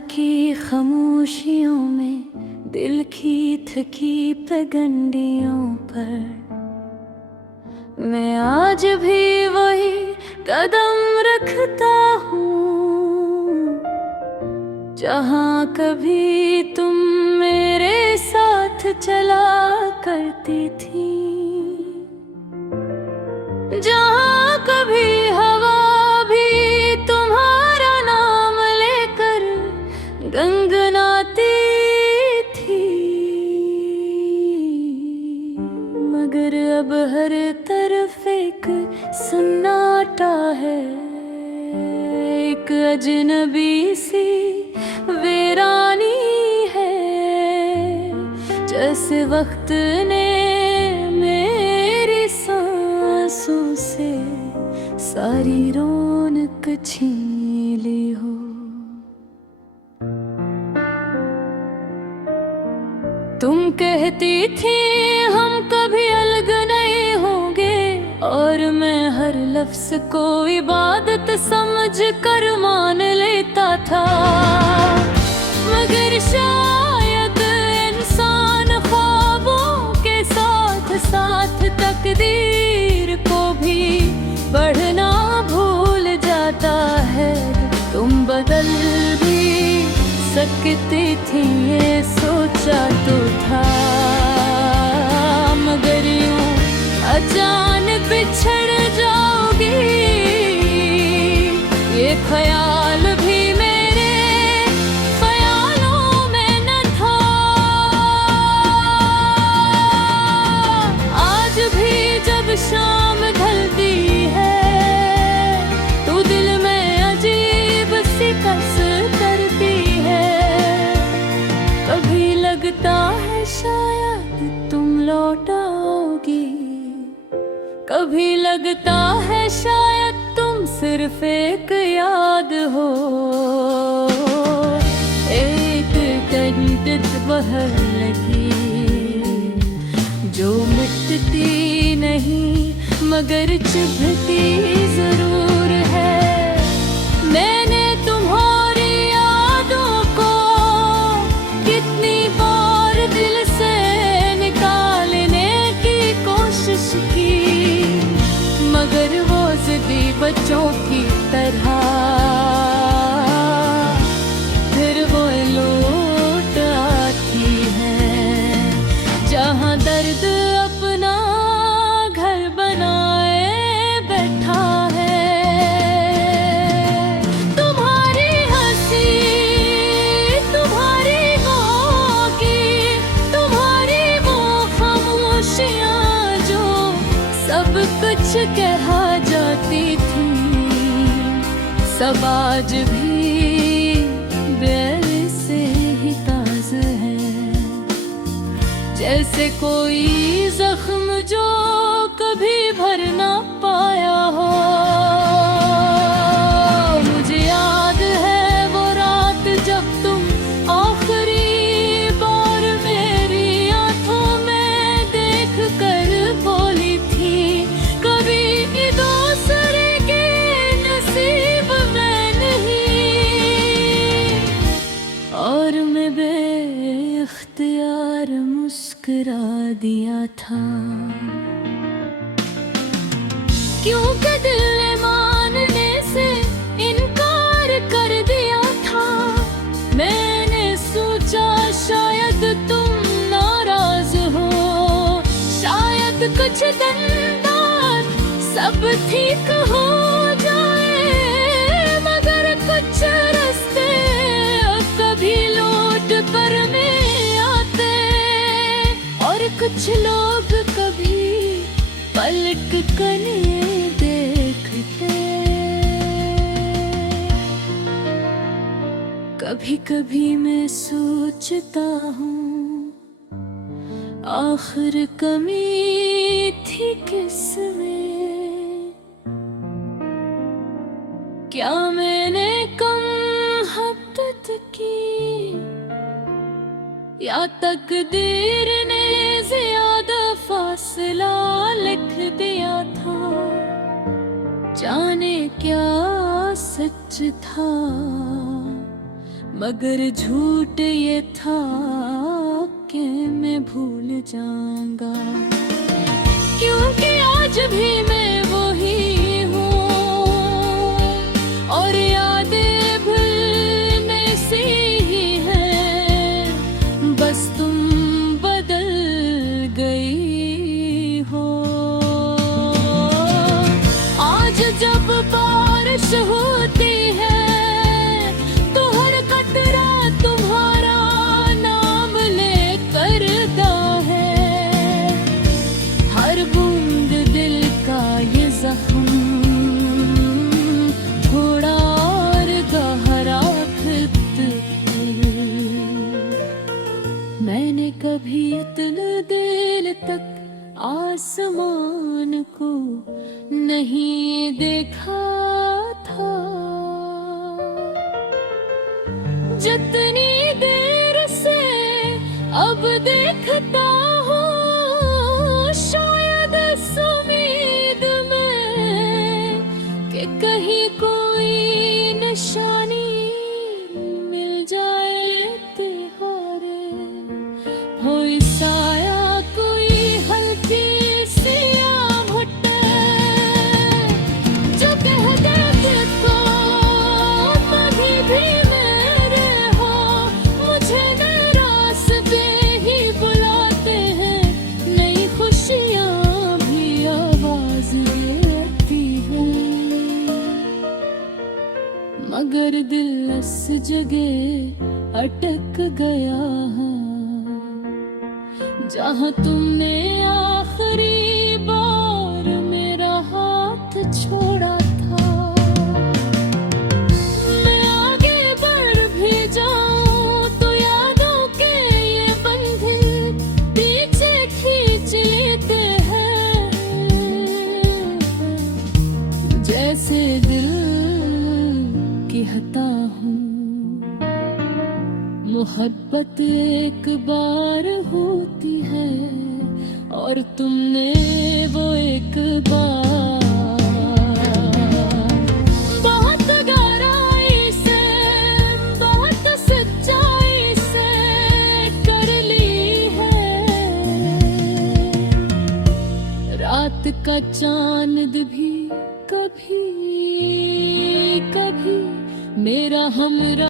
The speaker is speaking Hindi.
की खामोशियों में, दिल की थकी पगडंडियों पर मैं आज भी वही कदम रखता हूँ जहाँ कभी तुम मेरे साथ चला करती थी, जहाँ कभी हवा भी तुम्हारा नाम लेकर गनगनाती थी। मगर अब हर तरफ एक सन्नाटा है, एक अजनबी सी वीरानी है, जैसे वक्त ने मेरी सांसों से सारी रौनक छीन ली हो। तुम कहती थी हम कभी अलग नहीं होंगे, और मैं हर लफ्ज को इबादत समझ कर मान लेता था। मगर शायद इंसान ख्वाबों के साथ साथ तकदीर को भी बढ़ना भूल जाता है। तुम बदल भी सकती थी ये सोचा तो था, मगर यूं अचानक बिछड़ जाओगी ये ख्याल भी मेरे ख्यालों में न था। आज भी जब शाम ढलती है तो दिल में अजीब सी कस करती है। कभी लगता है शायद तुम लौट आओगी, कभी लगता है शायद तुम सिर्फ एक याद हो, एक ठंडक बहर लगी जो मिटती नहीं मगर चुभती जरूर है। मैंने तुम्हारी यादों को कितनी बार दिल से निकालने की कोशिश की, मगर वो जिद्दी बच्चों की तरह फिर वो लौट आती है, जहाँ दर्द अपना घर बनाए बैठा है। तुम्हारी हंसी, तुम्हारी वो की, तुम्हारी वो खामोशियाँ जो सब कुछ कहा जाती थी, सब आज भी बैर से ही ताज़ है, जैसे कोई जख्म जो कभी भर ना पाया हो। मुझे याद है वो रात जब तुम आखिरी बार मेरी आंखों में देख कर बोली थी, कभी दूसरे के नसीब में नहीं, और मैं बेख्तियार मुस्कुरा दिया था। क्योंकि दिल ने मानने से इनकार कर दिया था। मैंने सोचा शायद तुम नाराज हो, शायद कुछ दिन बाद सब ठीक हो जाए, मगर कुछ रास्ते कभी लौट कर में आते, और कुछ लोग कभी पलट कर देखते। कभी कभी मैं सोचता हूँ आखिर कमी थी किसमें, क्या मैंने कम हद्दत की, या तकदीर ने ज्यादा फासला लिख दिया था। जाने क्या सच था मगर झूठ ये था कि मैं भूल जाऊंगा, क्योंकि आज भी मैं वही हूँ और यादें भूलने सी ही हैं, बस तुम बदल गई हो। आज जब बारिश होती है तो हर कतरा तुम्हारा नाम लेकर दा है, हर बूंद दिल का ये जख्म थोड़ा और गहरा फिर मैंने कभी इतने दिल तक आसमान को नहीं देखा था, जितनी देर से अब देखता हूँ, शायद इस उम्मीद में कि कहीं कोई निशानी मिल जाए तिहारे, हो साया कोई हल्की सी भुट्टे जो कह देते को कभी भी मेरे हो, मुझे नए रास्ते ही बुलाते हैं, नई खुशियाँ भी आवाज देती हैं, मगर दिल इस जगह अटक गया है जहाँ तुमने आखिरी बार मेरा हाथ छोड़ा था। मैं आगे बढ़ भी जाऊं तो यादों के ये बंधन पीछे खींच लेते हैं, जैसे दिल कहता हूँ मोहब्बत एक बार होती है और तुमने वो एक बार बहुत गहराई से, बहुत सच्चाई से कर ली है। रात का चांद भी कभी कभी मेरा हमरा